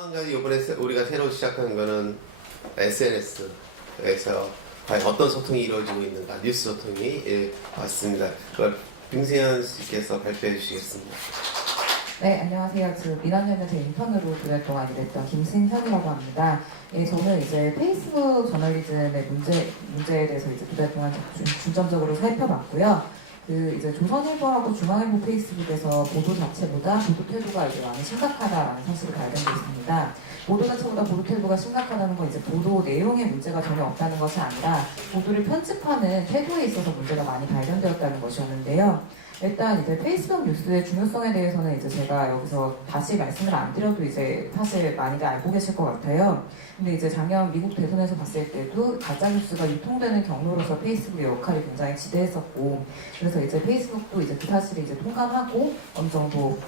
한 가지 이번에 우리가 새로 시작한 거는 SNS에서 과연 어떤 소통이 이루어지고 있는가, 뉴스 소통이 왔습니다. 그걸 빙세현 씨께서 발표해 주시겠습니다. 네, 안녕하세요. 민원연에서 인턴으로 2년 동안 일했던 김승현이라고 합니다. 예, 저는 이제 페이스북 저널리즘의 문제에 대해서 이제 2달 동안 중점적으로 살펴봤고요. 이제 조선일보하고 중앙일보 페이스북에서 보도 자체보다 보도 태도가 이제 많이 심각하다라는 사실을 발견되어 있습니다. 보도 자체보다 보도 태도가 심각하다는 건 이제 보도 내용에 문제가 전혀 없다는 것이 아니라 보도를 편집하는 태도에 있어서 문제가 많이 발견되었다는 것이었는데요. 일단 이제 페이스북 뉴스의 중요성에 대해서는 이제 제가 여기서 다시 말씀을 안 드려도 이제 사실 많이들 알고 계실 것 같아요. 근데 이제 작년 미국 대선에서 봤을 때도 가짜 뉴스가 유통되는 경로로서 페이스북의 역할이 굉장히 지대했었고, 그래서 이제 페이스북도 이제 그 사실을 이제 통감하고 어느 정도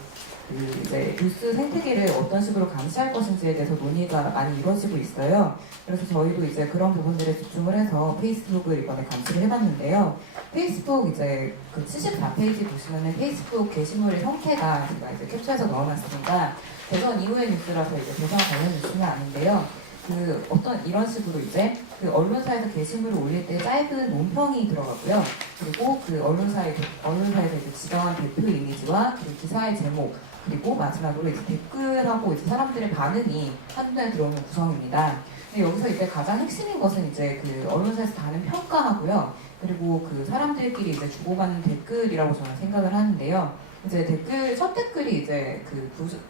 이제 뉴스 생태계를 어떤 식으로 감시할 것인지에 대해서 논의가 많이 이루어지고 있어요. 그래서 저희도 이제 그런 부분들에 집중을 해서 페이스북을 이번에 감시를 해봤는데요. 페이스북 이제 그 74페이지 보시면은 페이스북 게시물의 형태가 제가 이제 캡처해서 넣어놨습니다. 대선 이후의 뉴스라서 이제 대선 관련 뉴스는 아닌데요. 어떤 이런 식으로 이제 언론사에서 게시물을 올릴 때 짧은 논평이 들어가고요. 그리고 언론사에서 이제 지정한 대표 이미지와 기사의 제목, 그리고 마지막으로 이제 댓글하고 이제 사람들의 반응이 한눈에 들어오는 구성입니다. 근데 여기서 이제 가장 핵심인 것은 이제 언론사에서 다는 평가하고요. 그리고 사람들끼리 이제 주고받는 댓글이라고 저는 생각을 하는데요. 이제 첫 댓글이 이제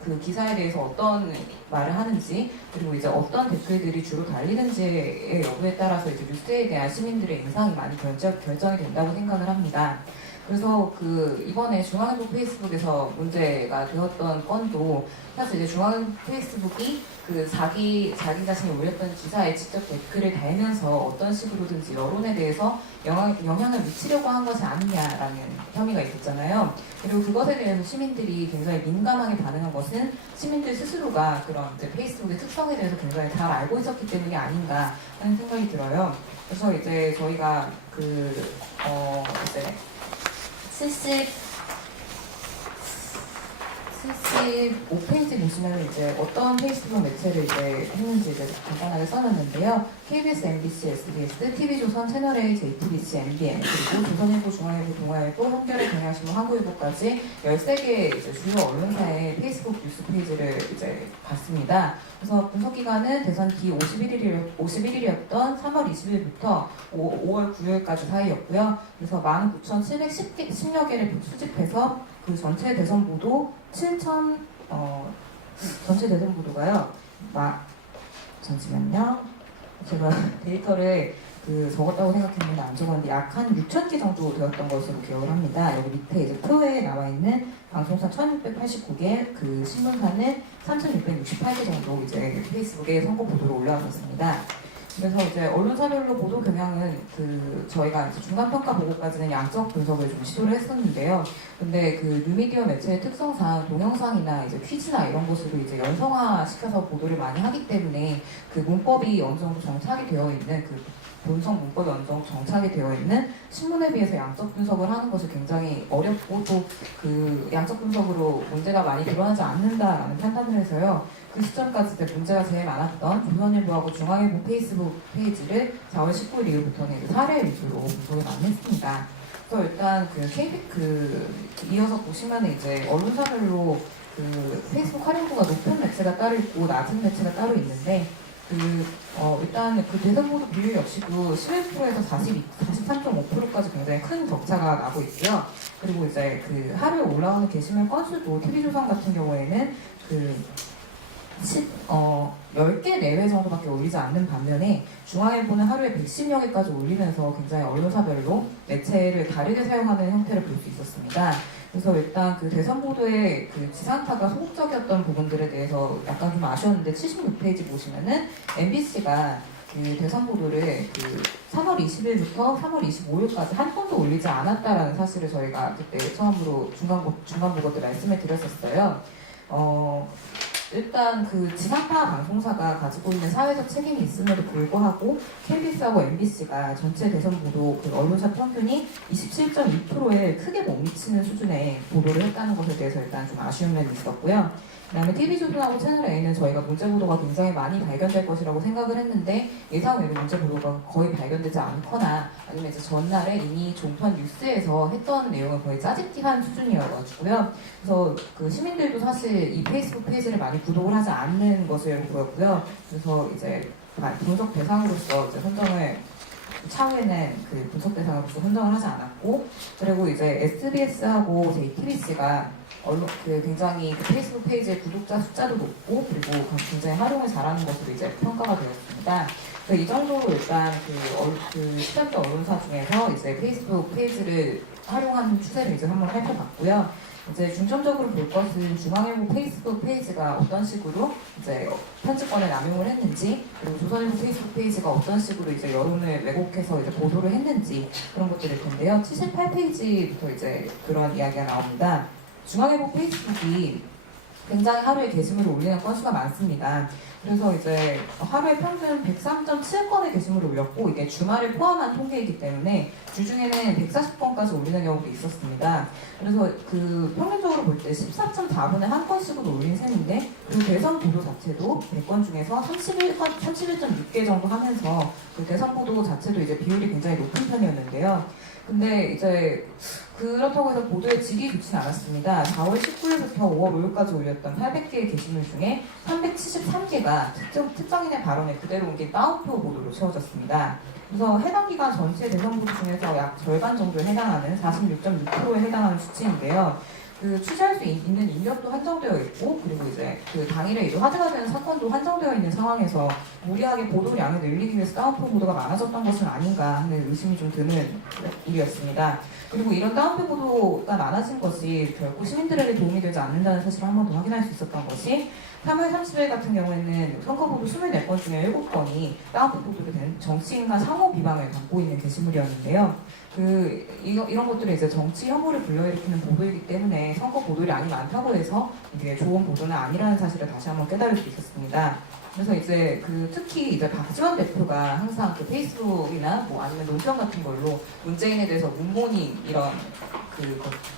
그 기사에 대해서 어떤 말을 하는지, 그리고 이제 어떤 댓글들이 주로 달리는지의 여부에 따라서 이제 뉴스에 대한 시민들의 인상이 많이 결정이 된다고 생각을 합니다. 그래서 이번에 중앙일보 페이스북에서 문제가 되었던 건도 사실 이제 중앙일보 페이스북이 자기 자신이 올렸던 기사에 직접 댓글을 달면서 어떤 식으로든지 여론에 대해서 영향을 미치려고 한 것이 아니냐라는 혐의가 있었잖아요. 그리고 그것에 대해서 시민들이 굉장히 민감하게 반응한 것은 시민들 스스로가 그런 이제 페이스북의 특성에 대해서 굉장히 잘 알고 있었기 때문이 아닌가 하는 생각이 들어요. 그래서 이제 저희가 이제 75페이지 보시면 이제 어떤 페이스북 매체를 이제 했는지 이제 간단하게 써놨는데요. KBS, MBC, SBS, TV조선, 채널A, JTBC, MBN, 그리고 조선일보, 중앙일보, 동아일보, 한겨레, 경향신문, 한국일보까지 13개 이제 주요 언론사의 페이스북 뉴스 페이지를 이제 봤습니다. 그래서 분석 기간은 대선 뒤 51일이었던 3월 20일부터 5월 9일까지 사이였고요. 그래서 19,710여 개를 수집해서 전체 대선 보도 전체 대선 보도가요. 잠시만요. 제가 데이터를 적었다고 생각했는데 안 적었는데 약 한 6,000개 정도 되었던 것으로 기억을 합니다. 여기 밑에 이제 표에 나와 있는 방송사 1,689개, 신문사는 3,668개 정도 이제 페이스북에 선거 보도로 올라왔었습니다. 그래서 이제 언론사별로 보도 경향은 저희가 이제 중간평가 보고까지는 양적 분석을 좀 시도를 했었는데요. 근데 뉴미디어 매체의 특성상 동영상이나 이제 퀴즈나 이런 것으로 이제 연성화 시켜서 보도를 많이 하기 때문에 문법이 어느 정도 정착이 되어 있는 본성 문법이 어느 정도 정착이 되어 있는 신문에 비해서 양적 분석을 하는 것이 굉장히 어렵고 또 양적 분석으로 문제가 많이 드러나지 않는다라는 판단을 해서요. 그 시점까지 문제가 제일 많았던 조선일보하고 중앙일보 페이스북 페이지를 4월 19일 이후부터는 사례 위주로 분석을 많이 했습니다. 그래서 일단 이어서 보시면 이제 언론사별로 페이스북 활용도가 높은 매체가 따로 있고 낮은 매체가 따로 있는데 일단 대선 보도 비율 역시도 11%에서 43.5%까지 굉장히 큰 격차가 나고 있고요. 그리고 이제 하루에 올라오는 게시물 건수도 TV조선 같은 경우에는 10개 내외 정도밖에 올리지 않는 반면에 중앙일보는 하루에 110여 개까지 올리면서 굉장히 언론사별로 매체를 다르게 사용하는 형태를 볼 수 있었습니다. 그래서 일단 대선 보도의 지상파가 소극적이었던 부분들에 대해서 약간 좀 아쉬웠는데 76페이지 보시면은 MBC가 대선 보도를 3월 20일부터 3월 25일까지 한 번도 올리지 않았다라는 사실을 저희가 그때 처음으로 중간 보고 때 말씀을 드렸었어요. 일단 그 지상파 방송사가 가지고 있는 사회적 책임이 있음에도 불구하고 KBS하고 MBC가 전체 대선 보도 그 언론사 평균이 27.2%에 크게 못 미치는 수준의 보도를 했다는 것에 대해서 일단 좀 아쉬운 면이 있었고요. 그다음에 TV조선하고 채널A는 저희가 문제 보도가 굉장히 많이 발견될 것이라고 생각을 했는데 예상외로 문제 보도가 거의 발견되지 않거나 아니면 이제 전날에 이미 종편 뉴스에서 했던 내용을 거의 짜집기한 수준이어가지고요. 그래서 그 시민들도 사실 이 페이스북 페이지를 많이 구독을 하지 않는 것을 보였고요. 그래서 이제 분석 대상으로서 이제 선정을 차후에는 그 분석 대상으로서 선정을 하지 않았고, 그리고 이제 SBS하고 JTBC가 언론 그 굉장히 그 페이스북 페이지의 구독자 숫자도 높고 그리고 굉장히 활용을 잘하는 것으로 이제 평가가 되었습니다. 이 정도로 일단 그 시작된 언론사 중에서 이제 페이스북 페이지를 활용하는 추세를 이제 한번 살펴봤고요. 이제 중점적으로 볼 것은 중앙일보 페이스북 페이지가 어떤 식으로 이제 편집권을 남용을 했는지, 그리고 조선일보 페이스북 페이지가 어떤 식으로 이제 여론을 왜곡해서 이제 보도를 했는지 그런 것들일 텐데요. 78페이지부터 이제 그런 이야기가 나옵니다. 중앙일보 페이스북이 굉장히 하루에 게시물을 올리는 건수가 많습니다. 그래서 이제 하루에 평균 103.7건의 게시물을 올렸고 이게 주말을 포함한 통계이기 때문에 주중에는 140건까지 올리는 경우도 있었습니다. 그래서 그 평균적으로 볼 때 14.4분에 한 건씩으로 올린 셈인데, 그리고 대선 보도 자체도 100건 중에서 31.6개 정도 하면서 그 대선 보도 자체도 이제 비율이 굉장히 높은 편이었는데요. 근데 이제 그렇다고 해서 보도의 질이 좋지는 않았습니다. 4월 19일부터 5월 5일까지 올렸던 800개의 게시물 중에 373개가 특정인의 발언에 그대로 옮긴 따옴표 보도로 채워졌습니다. 그래서 해당 기간 전체 대선 보도 중에서 약 절반 정도에 해당하는 46.6%에 해당하는 수치인데요. 그 취재할 수 있는 인력도 한정되어 있고, 그리고 이제 그 당일에 이제 화제가 되는 사건도 한정되어 있는 상황에서 무리하게 보도량을 늘리기 위해서 따옴표 보도가 많아졌던 것은 아닌가 하는 의심이 좀 드는 일이었습니다. 그리고 이런 따옴표 보도가 많아진 것이 결코 시민들에게 도움이 되지 않는다는 사실을 한 번 더 확인할 수 있었던 것이 3월 30일 같은 경우에는 선거보도 24건 중에 7건이 따옴표 보도로 된 정치인과 상호 비방을 담고 있는 게시물이었는데요. 이런 것들이 이제 정치 혐오를 불러일으키는 보도이기 때문에 선거 보도량이 많다고 해서 이게 좋은 보도는 아니라는 사실을 다시 한번 깨달을 수 있었습니다. 그래서 이제 특히 이제 박지원 대표가 항상 그 페이스북이나 뭐 아니면 논평 같은 걸로 문재인에 대해서 문모닝 이런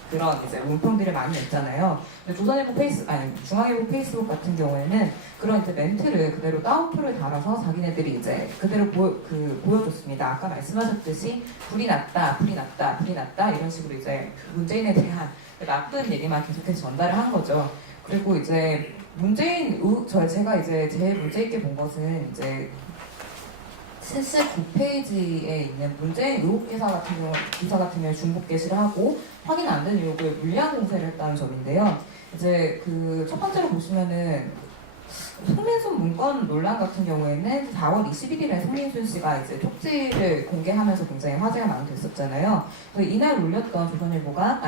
그런 이제 문평들을 많이 냈잖아요. 근데 중앙일보 페이스북 같은 경우에는 그런 이제 멘트를 그대로 따옴표를 달아서 자기네들이 이제 그대로 보여줬습니다. 아까 말씀하셨듯이 불이 났다 이런 식으로 이제 문재인에 대한 나쁜 얘기만 계속해서 전달을 한 거죠. 그리고 이제 제가 이제 제일 문제 있게 본 것은 이제 79페이지에 있는 문재인 의혹 기사 같은 경우에 중복 게시를 하고 확인 안 된 의혹을 물량 공세를 했다는 점인데요. 이제 그 첫 번째로 보시면은 송민순 문건 논란 같은 경우에는 4월 21일에 송민순 씨가 이제 쪽지를 공개하면서 굉장히 화제가 많이 됐었잖아요. 그래서 이날 올렸던 중앙일보가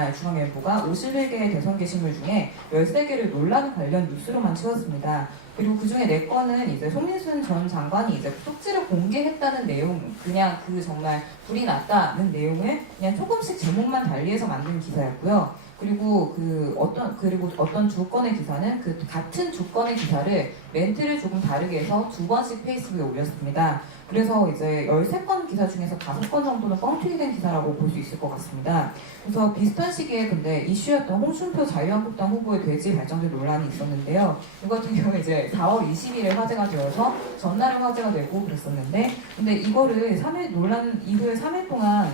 51개의 대선 게시물 중에 13개를 논란 관련 뉴스로만 채웠습니다. 그리고 그 중에 4건은 이제 송민순 전 장관이 이제 쪽지를 공개했다는 내용, 그냥 정말 불이 났다는 내용을 그냥 조금씩 제목만 달리해서 만든 기사였고요. 그리고 어떤 두 건의 기사는 같은 두 건의 기사를 멘트를 조금 다르게 해서 2번씩 페이스북에 올렸습니다. 그래서 이제 13건 기사 중에서 5건 정도는 뻥튀기 된 기사라고 볼 수 있을 것 같습니다. 그래서 비슷한 시기에 근데 이슈였던 홍준표 자유한국당 후보의 돼지 발정제 논란이 있었는데요. 이 같은 경우에 이제 4월 20일에 화제가 되어서 전날에 화제가 되고 그랬었는데, 근데 이거를 논란 이후에 3일 동안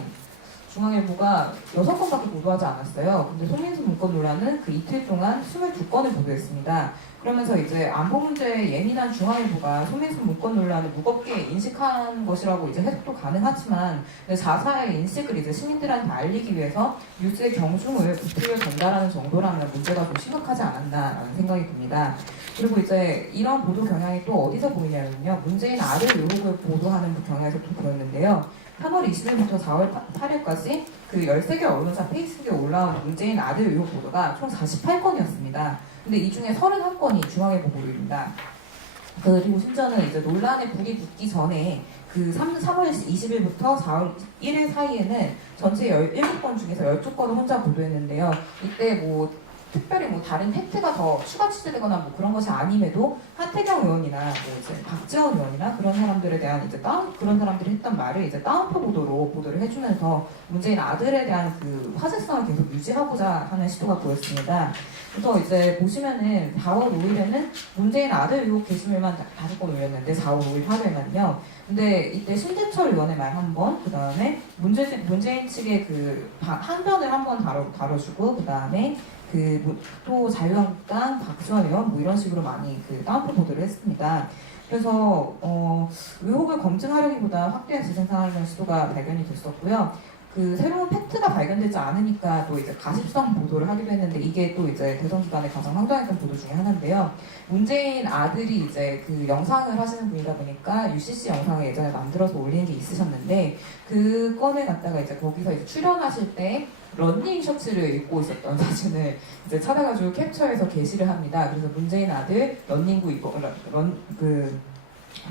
중앙일보가 6건밖에 보도하지 않았어요. 근데 송민순 문건 논란은 그 이틀 동안 22건을 보도했습니다. 그러면서 이제 안보 문제에 예민한 중앙일보가 송민순 문건 논란을 무겁게 인식한 것이라고 이제 해석도 가능하지만, 자사의 인식을 이제 시민들한테 알리기 위해서 뉴스의 경중을 부풀려 전달하는 정도라면 문제가 좀 심각하지 않았나라는 생각이 듭니다. 그리고 이제 이런 보도 경향이 또 어디서 보이냐면요. 문재인 아들 의혹을 보도하는 경향에서 또 보였는데요. 3월 20일부터 4월 8일까지 그 13개 언론사 페이스북에 올라온 문재인 아들 의혹 보도가 총 48건이었습니다. 근데 이 중에 31건이 중앙일보 보도입니다. 그리고 심지어는 이제 논란에 불이 붙기 전에 3월 20일부터 4월 1일 사이에는 전체 17건 중에서 12건을 혼자 보도했는데요. 이때 특별히 뭐 다른 팩트가 더 추가 취재되거나 뭐 그런 것이 아님에도 하태경 의원이나 뭐 이제 박지원 의원이나 그런 사람들에 대한 이제 그런 사람들이 했던 말을 이제 따옴표 보도를 해주면서 문재인 아들에 대한 그 화제성을 계속 유지하고자 하는 시도가 보였습니다. 그래서 이제 보시면은 4월 5일에는 문재인 아들 의혹 게시물만 5건 올렸는데 4월 5일 하루에만요. 근데 이때 신대철 의원의 말 한 번, 그 다음에 문재인 측의 그 항변을 한 번 다뤄주고, 그 다음에 또 자유한국당 박지원 의원 뭐 이런 식으로 많이 그 따옴표 보도를 했습니다. 그래서 의혹을 검증하려기보다 확대한 재생산하려는 시도가 발견이 됐었고요. 그 새로운 팩트가 발견되지 않으니까 또 이제 가십성 보도를 하기도 했는데 이게 또 이제 대선 기간에 가장 황당했던 보도 중에 하나인데요. 문재인 아들이 이제 그 영상을 하시는 분이다 보니까 UCC 영상을 예전에 만들어서 올리는 게 있으셨는데 그 건을 갖다가 이제 거기서 이제 출연하실 때 런닝 셔츠를 입고 있었던 사진을 이제 찾아가지고 캡처해서 게시를 합니다. 그래서 문재인 아들 런닝구 입고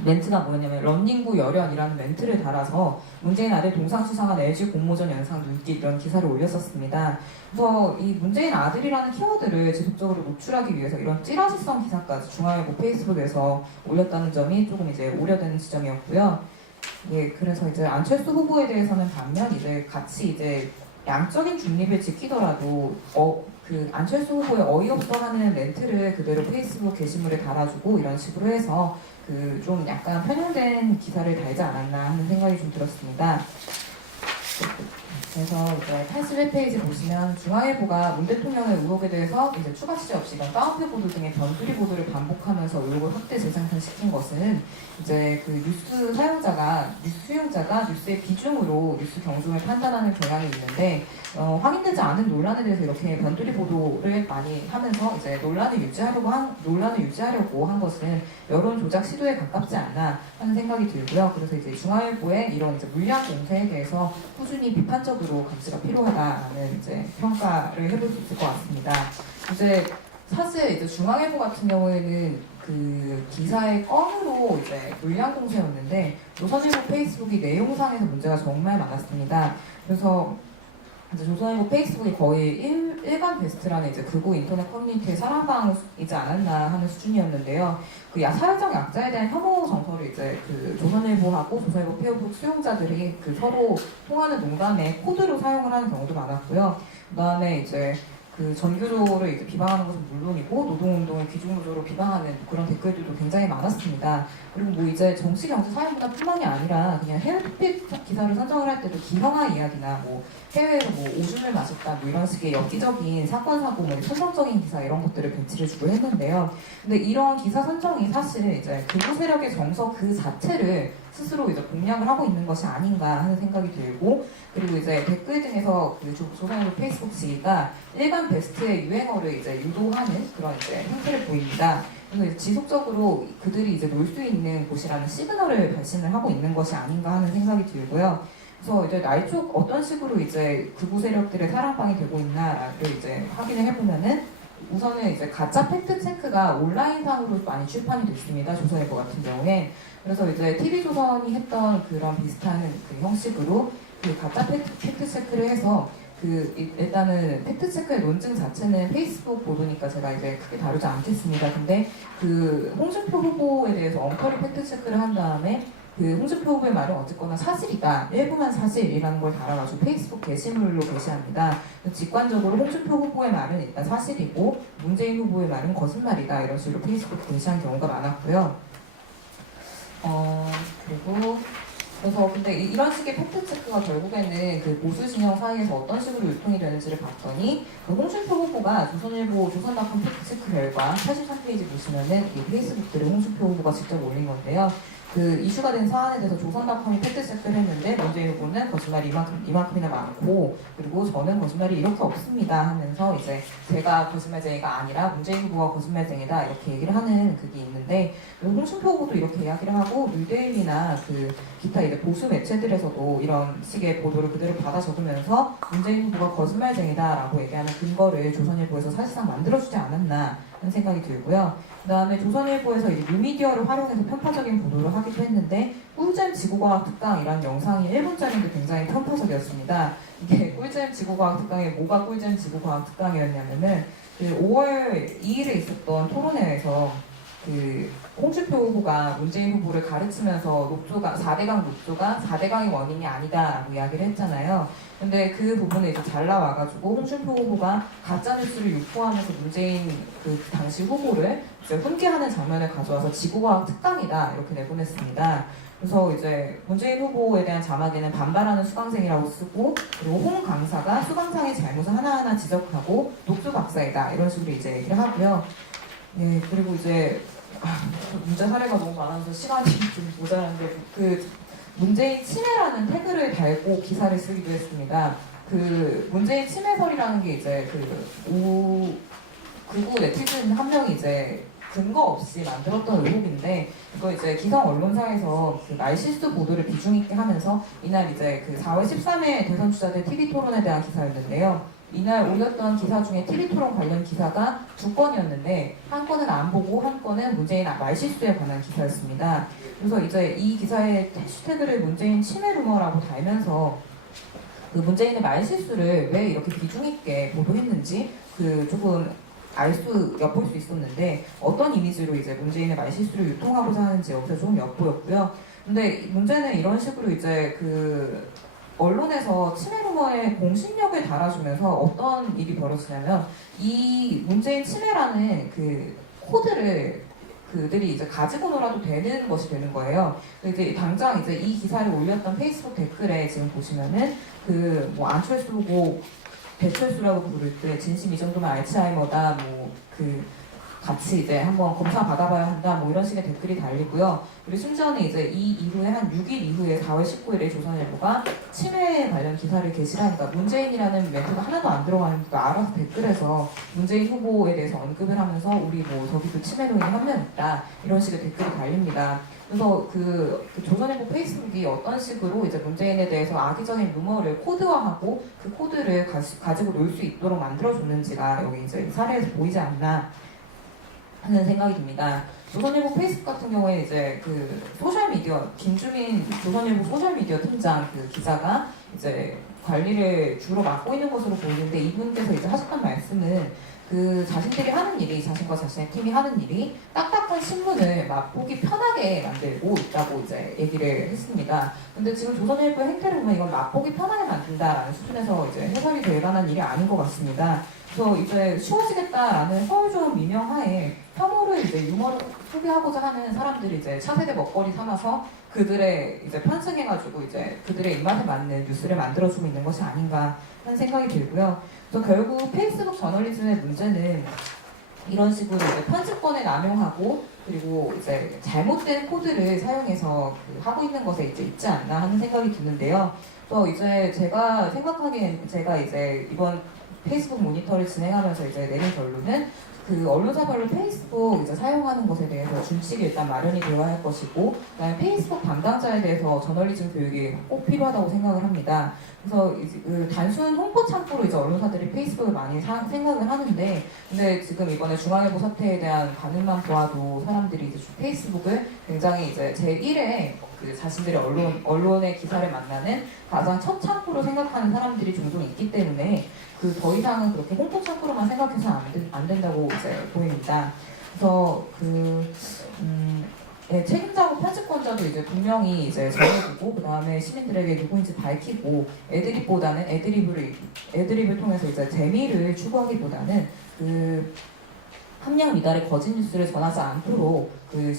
멘트가 뭐였냐면 런닝구 열연이라는 멘트를 달아서 문재인 아들 동상 수상한 LG 공모전 영상 눈길 이런 기사를 올렸었습니다. 그래서 이 문재인 아들이라는 키워드를 지속적으로 노출하기 위해서 이런 찌라시성 기사까지 중앙일보 페이스북에서 올렸다는 점이 조금 이제 우려되는 지점이었고요. 예, 그래서 이제 안철수 후보에 대해서는 반면 이제 같이 이제 양적인 중립을 지키더라도 그 안철수 후보의 어이없어하는 멘트를 그대로 페이스북 게시물에 달아주고 이런 식으로 해서 그 좀 약간 편향된 기사를 달지 않았나 하는 생각이 좀 들었습니다. 그래서 이제 81페이지 보시면 중앙일보가 문 대통령의 의혹에 대해서 이제 추가 취재 없이 이런 따옴표 보도 등의 변두리 보도를 반복하면서 의혹을 확대 재생산시킨 것은 이제 그 뉴스 수용자가 뉴스의 비중으로 뉴스 경중을 판단하는 경향이 있는데 확인되지 않은 논란에 대해서 이렇게 변두리 보도를 많이 하면서 이제 논란을 유지하려고 한 것은 여론 조작 시도에 가깝지 않나 하는 생각이 들고요. 그래서 이제 중앙일보의 이런 이제 물량 공세에 대해서 꾸준히 비판적으로 감시가 필요하다라는 이제 평가를 해볼 수 있을 것 같습니다. 이제 사실 이제 중앙일보 같은 경우에는 그 기사의 건으로 이제 물량 공세였는데 조선일보 페이스북이 내용상에서 문제가 정말 많았습니다. 그래서 이제 조선일보 페이스북이 거의 일간 베스트라는 이제 극우 인터넷 커뮤니티의 사랑방이지 않았나 하는 수준이었는데요. 그 사회적 약자에 대한 혐오 정서를 이제 그 조선일보하고 조선일보 페이스북 수용자들이 그 서로 통하는 농담에 코드로 사용을 하는 경우도 많았고요. 그다음에 이제 그 전교조를 이제 비방하는 것은 물론이고 노동운동을 귀중노조로 비방하는 그런 댓글들도 굉장히 많았습니다. 그리고 뭐 이제 정치, 경제, 사회문화뿐만이 아니라 그냥 해외 토픽 기사를 선정을 할 때도 기형아 이야기나 뭐 해외에서 뭐 오줌을 마셨다 뭐 이런 식의 엽기적인 사건 사고 뭐 선정적인 기사 이런 것들을 배치해주고 했는데요. 근데 이런 기사 선정이 사실 이제 극우 세력의 정서 그 자체를 스스로 이제 공략을 하고 있는 것이 아닌가 하는 생각이 들고, 그리고 이제 댓글 등에서 그 조선일보 페이스북 지가 일간 베스트의 유행어를 이제 유도하는 그런 이제 형태를 보입니다. 그래서 이제 지속적으로 그들이 이제 놀 수 있는 곳이라는 시그널을 발신을 하고 있는 것이 아닌가 하는 생각이 들고요. 그래서 이제 날쪽 어떤 식으로 이제 극우 세력들의 사랑방이 되고 있나를 이제 확인을 해보면은 우선은 이제 가짜 팩트 체크가 온라인상으로 많이 출판이 됐습니다. 조선일보 같은 경우에. 그래서 이제 TV조선이 했던 그런 비슷한 그 형식으로 그 가짜 팩트 체크를 해서 일단은 팩트 체크의 논증 자체는 페이스북 보도니까 제가 이제 크게 다루지 않겠습니다. 근데 그 홍준표 후보에 대해서 엉터리 팩트 체크를 한 다음에 그 홍준표 후보의 말은 어쨌거나 사실이다. 일부만 사실이라는 걸 달아가지고 페이스북 게시물로 게시합니다. 직관적으로 홍준표 후보의 말은 일단 사실이고 문재인 후보의 말은 거짓말이다. 이런 식으로 페이스북 게시한 경우가 많았고요. 그래서 근데 이런 식의 팩트 체크가 결국에는 그 보수 진영 사이에서 어떤 식으로 유통이 되는지를 봤더니 그 홍준표 후보가 조선일보 조선닷컴 팩트 체크 결과 83페이지 보시면은 이 페이스북 글을 홍준표 후보가 직접 올린 건데요. 그 이슈가 된 사안에 대해서 조선닷컴이 팩트 체크를 했는데 문재인 후보는 거짓말이 이만큼이나 많고 그리고 저는 거짓말이 이렇게 없습니다 하면서 이제 제가 거짓말쟁이가 아니라 문재인 후보가 거짓말쟁이다 이렇게 얘기를 하는 그게 있는데 홍준표 후보도 이렇게 이야기를 하고 뉴데일리나 그 기타 이제 보수 매체들에서도 이런 식의 보도를 그대로 받아 적으면서 문재인 후보가 거짓말쟁이다라고 얘기하는 근거를 조선일보에서 사실상 만들어주지 않았나 하는 생각이 들고요. 그 다음에 조선일보에서 이제 뉴미디어를 활용해서 편파적인 보도를 하기도 했는데 꿀잼 지구과학 특강이라는 영상이 1분짜리인데 굉장히 편파적이었습니다. 이게 꿀잼 지구과학 특강에 뭐가 꿀잼 지구과학 특강이었냐면은 그 5월 2일에 있었던 토론회에서 그 홍준표 후보가 문재인 후보를 가르치면서 녹조가 4대강 녹조가 4대강의 원인이 아니다라고 이야기를 했잖아요. 근데 그 부분을 이제 잘 나와가지고 홍준표 후보가 가짜뉴스를 유포하면서 문재인 그 당시 후보를 이제 훈계하는 장면을 가져와서 지구과학 특강이다 이렇게 내보냈습니다. 그래서 이제 문재인 후보에 대한 자막에는 반발하는 수강생이라고 쓰고, 그리고 홍 강사가 수강생의 잘못을 하나하나 지적하고 녹조 박사이다 이런 식으로 이제 얘기를 하고요. 예, 그리고 이제 문제 사례가 너무 많아서 시간이 좀 모자란데 그 문재인 침해라는 태그를 달고 기사를 쓰기도 했습니다. 그 문재인 침해설이라는 게 이제 극우 네티즌 한 명이 이제 근거 없이 만들었던 의혹인데, 이거 이제 기성 언론사에서 그 말실수 보도를 비중 있게 하면서 이날 이제 그 4월 13일 대선 주자들 TV 토론에 대한 기사였는데요. 이날 올렸던 기사 중에 TV 토론 관련 기사가 2건이었는데 한 건은 안 보고 한 건은 문재인 말실수에 관한 기사였습니다. 그래서 이제 이 기사의 해시태그를 문재인 침해 루머라고 달면서 그 문재인의 말실수를 왜 이렇게 비중 있게 보도했는지 그 조금 엿볼 수 있었는데, 어떤 이미지로 이제 문재인의 말실수를 유통하고자 하는지 여기서 좀 엿보였고요. 근데 문제는 이런 식으로 이제 그 언론에서 침해 루머의 공신력을 달아주면서 어떤 일이 벌어지냐면, 이 문재인 침해라는 그 코드를 그들이 이제 가지고 놀아도 되는 것이 되는 거예요. 이제 당장 이제 이 기사를 올렸던 페이스북 댓글에 지금 보시면은 그 뭐 안철수 후보 배철수라고 부를 때 진심 이 정도면 알츠하이머다, 뭐 그 같이 이제 한번 검사 받아봐야 한다, 뭐 이런 식의 댓글이 달리고요. 그리고 심지어는 이제 이 이후에 한 6일 이후에 4월 19일에 조선일보가 침해 관련 기사를 게시하니까 문재인이라는 멘트가 하나도 안 들어가니까 알아서 댓글에서 문재인 후보에 대해서 언급을 하면서 우리 뭐 저기도 침해로인이 한 명 있다 이런 식의 댓글이 달립니다. 그래서 그 조선일보 페이스북이 어떤 식으로 이제 문재인에 대해서 악의적인 루머를 코드화하고 그 코드를 가지고 놀 수 있도록 만들어줬는지가 여기 이제 이 사례에서 보이지 않나 하는 생각이 듭니다. 조선일보 페이스북 같은 경우에 이제 그 소셜미디어 김주민 조선일보 소셜미디어 팀장 그 기자가 이제 관리를 주로 맡고 있는 것으로 보이는데, 이분께서 이제 하셨던 말씀은 그 자신들이 하는 일이, 자신과 자신의 팀이 하는 일이 딱딱한 신문을 맛보기 편하게 만들고 있다고 이제 얘기를 했습니다. 근데 지금 조선일보의 행태를 보면 이건 맛보기 편하게 만든다라는 수준에서 이제 해설이 될 만한 일이 아닌 것 같습니다. 그래서 이제 쉬워지겠다라는 서울조원 민영하에 혐오를 이제 유머로 소비하고자 하는 사람들이 이제 차세대 먹거리 삼아서 그들의 이제 편승해가지고 이제 그들의 입맛에 맞는 뉴스를 만들어주고 있는 것이 아닌가 하는 생각이 들고요. 그래서 결국 페이스북 저널리즘의 문제는 이런 식으로 이제 편집권을 남용하고 그리고 이제 잘못된 코드를 사용해서 하고 있는 것에 이제 있지 않나 하는 생각이 드는데요. 또 이제 제가 생각하기엔 제가 이제 이번 페이스북 모니터를 진행하면서 이제 내린 결론은 그 언론사별로 페이스북 이제 사용하는 것에 대해서 준칙이 일단 마련이 되어야 할 것이고, 그다음에 페이스북 담당자에 대해서 저널리즘 교육이 꼭 필요하다고 생각을 합니다. 그래서 이제 그 단순 홍보 창구로 이제 언론사들이 페이스북을 많이 생각을 하는데, 근데 지금 이번에 중앙일보 사태에 대한 반응만 보아도 사람들이 이제 페이스북을 굉장히 이제 제1의 그 자신들의 언론의 기사를 만나는 가장 첫 창구로 생각하는 사람들이 종종 있기 때문에 그 더 이상은 그렇게 홍보 창구로만 생각해서 안 된다고 이제 보입니다. 그래서 네, 책임자고 편집권자도 이제 분명히 이제 정해두고 그 다음에 시민들에게 누구인지 밝히고 애드립을 통해서 이제 재미를 추구하기보다는 그 함량 미달의 거짓 뉴스를 전하지 않도록 그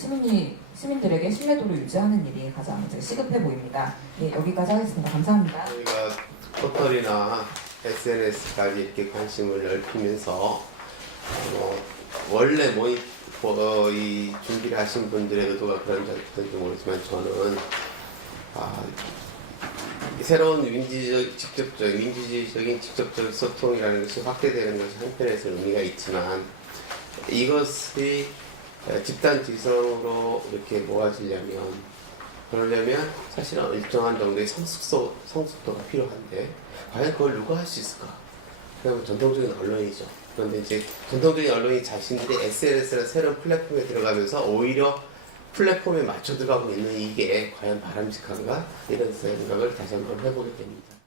시민들에게 신뢰도를 유지하는 일이 가장 이제 시급해 보입니다. 예, 여기까지 하겠습니다. 감사합니다. 저희가 포털이나 SNS까지 이렇게 관심을 넓히면서 원래 이 준비를 하신 분들의 의도가 그런지 모르지만 저는 새로운 민주주의적인 직접적인 소통이라는 것이 확대되는 것이 한편에서 의미가 있지만, 이것이 집단 지성으로 이렇게 그러려면 사실은 일정한 정도의 성숙도가 필요한데, 과연 그걸 누가 할 수 있을까? 그러면 전통적인 언론이죠. 그런데 이제 전통적인 언론이 자신들의 SNS라는 새로운 플랫폼에 들어가면서 오히려 플랫폼에 맞춰 들어가고 있는 이게 과연 바람직한가? 이런 생각을 다시 한번 해보게 됩니다.